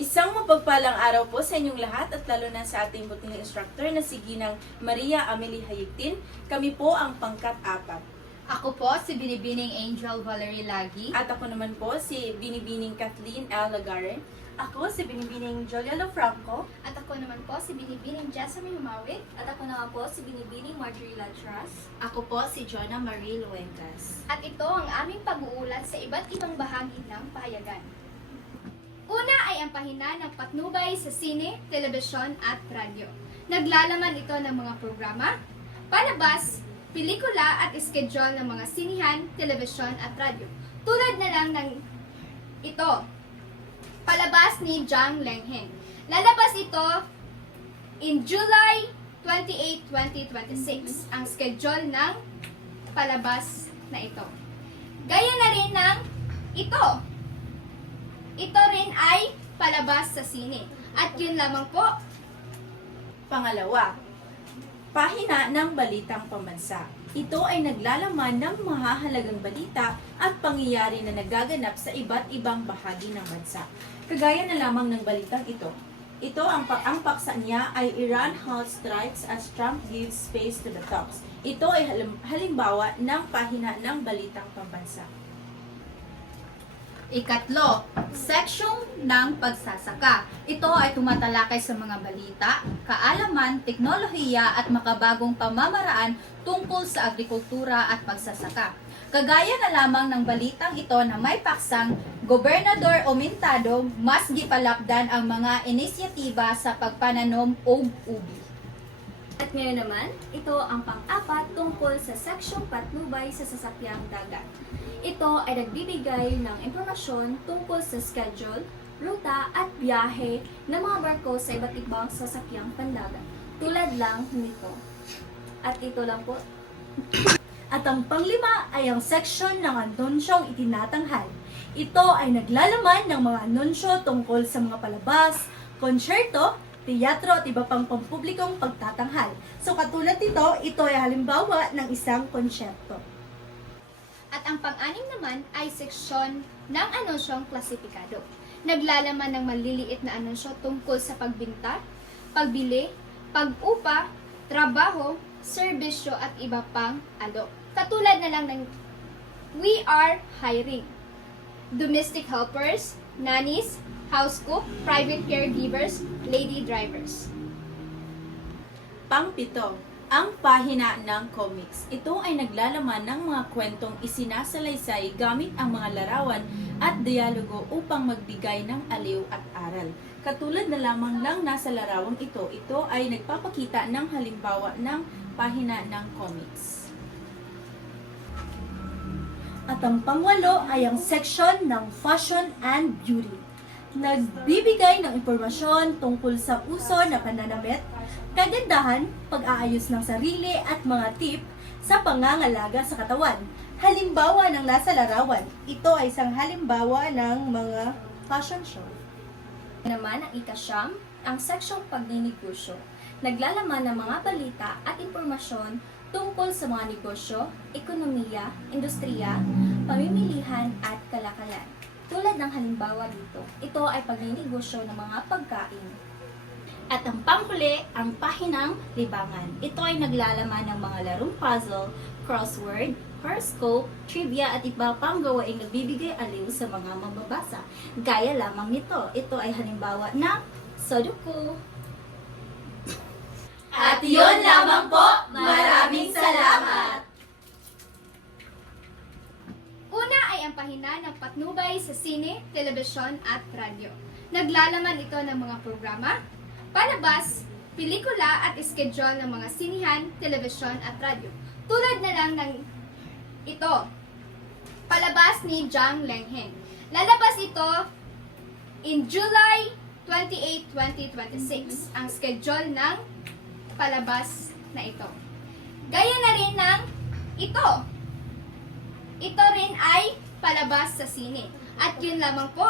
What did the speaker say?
Isang mapagpalang araw po sa inyong lahat at lalo na sa ating buting instructor na si Ginang Maria Amelie Hayigtin. Kami po ang pangkat-4. Ako po si Binibining Angel Valerie Lagi. At ako naman po si Binibining Kathleen L. Lagare. Ako si Binibining Jolia Lofranco. At ako naman po si Binibining Jessamine Humawit. At ako naman po si Binibining Marjorie Latras. Ako po si Jonah Marie Luengas. At ito ang aming pag-uulat sa iba't ibang bahagi ng pahayagan. Una ay ang pahina ng patnubay sa sine, telebisyon at radyo. Naglalaman ito ng mga programa, palabas, pelikula at schedule ng mga sinihan, telebisyon at radyo. Tulad na lang ng ito, palabas ni Zhang Lengheng. Lalabas ito in July 28, 2026, ang schedule ng palabas na ito. Gaya na rin ng ito. Ito rin ay palabas sa sine. At yun lamang po. Pangalawa, pahina ng balitang pambansa. Ito ay naglalaman ng mahahalagang balita at pangyayari na nagaganap sa iba't ibang bahagi ng bansa. Kagaya na lamang ng balitang ito. Ito ang paksa niya ay Iran halts strikes as Trump gives space to the talks. Ito ay halimbawa ng pahina ng balitang pambansa. Ikatlo, section ng pagsasaka. Ito ay tumatalakay sa mga balita, kaalaman, teknolohiya at makabagong pamamaraan tungkol sa agrikultura at pagsasaka. Kagaya na lamang ng balitang ito na may paksang Gobernador Aumentado mas gipalapdan ang mga inisyatiba sa pagpananom og ubi. At ngayon naman, ito ang pang-4 tungkol sa seksyong patnubay sa sasakyang dagat. Ito ay nagbibigay ng impormasyon tungkol sa schedule, ruta at biyahe ng mga barko sa iba't ibang sasakyang pandagat. Tulad lang nito. At ito lang po. At ang panglima ay ang seksyon ng anunsyong itinatanghal. Ito ay naglalaman ng mga anunsyo tungkol sa mga palabas, konsyerto, teatro at iba pang pampublikong pagtatanghal. So katulad nito, ito ay halimbawa ng isang konsyerto. At ang pang-anim naman ay seksyon ng anunsyong klasipikado. Naglalaman ng maliliit na anunsyo tungkol sa pagbinta, pagbili, pag-upa, trabaho, serbisyo at iba pang alok. Katulad na lang ng we are hiring, domestic helpers, nannies, house cook, private caregivers, lady drivers. Pang-7, ang pahina ng comics. Ito ay naglalaman ng mga kwentong isinasalaysay gamit ang mga larawan at dialogo upang magbigay ng aliw at aral. Katulad na lamang lang nasa larawang ito, ito ay nagpapakita ng halimbawa ng pahina ng comics. At ang pangwalo ay ang seksyon ng fashion and beauty. Nagbibigay ng impormasyon tungkol sa uso na pananamit, kagandahan, pag-aayos ng sarili at mga tip sa pangangalaga sa katawan. Halimbawa ng nasa larawan, ito ay isang halimbawa ng mga fashion show. Naman ang ika-9, ang seksyong pagninegosyo. Naglalaman ng mga balita at impormasyon tungkol sa mga negosyo, ekonomiya, industriya, pamimilihan at kalakalan. Tulad ng halimbawa dito, ito ay pagninegosyo ng mga pagkain. At ang panghuli, ang pahinang libangan. Ito ay naglalaman ng mga larong puzzle, crossword, horoscope, trivia at iba pang gawaing nagbibigay aliw sa mga mababasa. Gaya lamang nito, ito ay halimbawa ng Sudoku. At yun lamang po! Maraming salamat! Una ay ang pahina ng patnubay sa sine, telebisyon at radyo. Naglalaman ito ng mga programa, palabas, pelikula at schedule ng mga sinihan, telebisyon at radyo. Tulad na lang ng ito, palabas ni Zhang Lengheng. Lalabas ito in July 28, 2026, ang schedule ng palabas na ito. Gaya na rin ng ito. Ito rin ay palabas sa sine. At yun lamang po.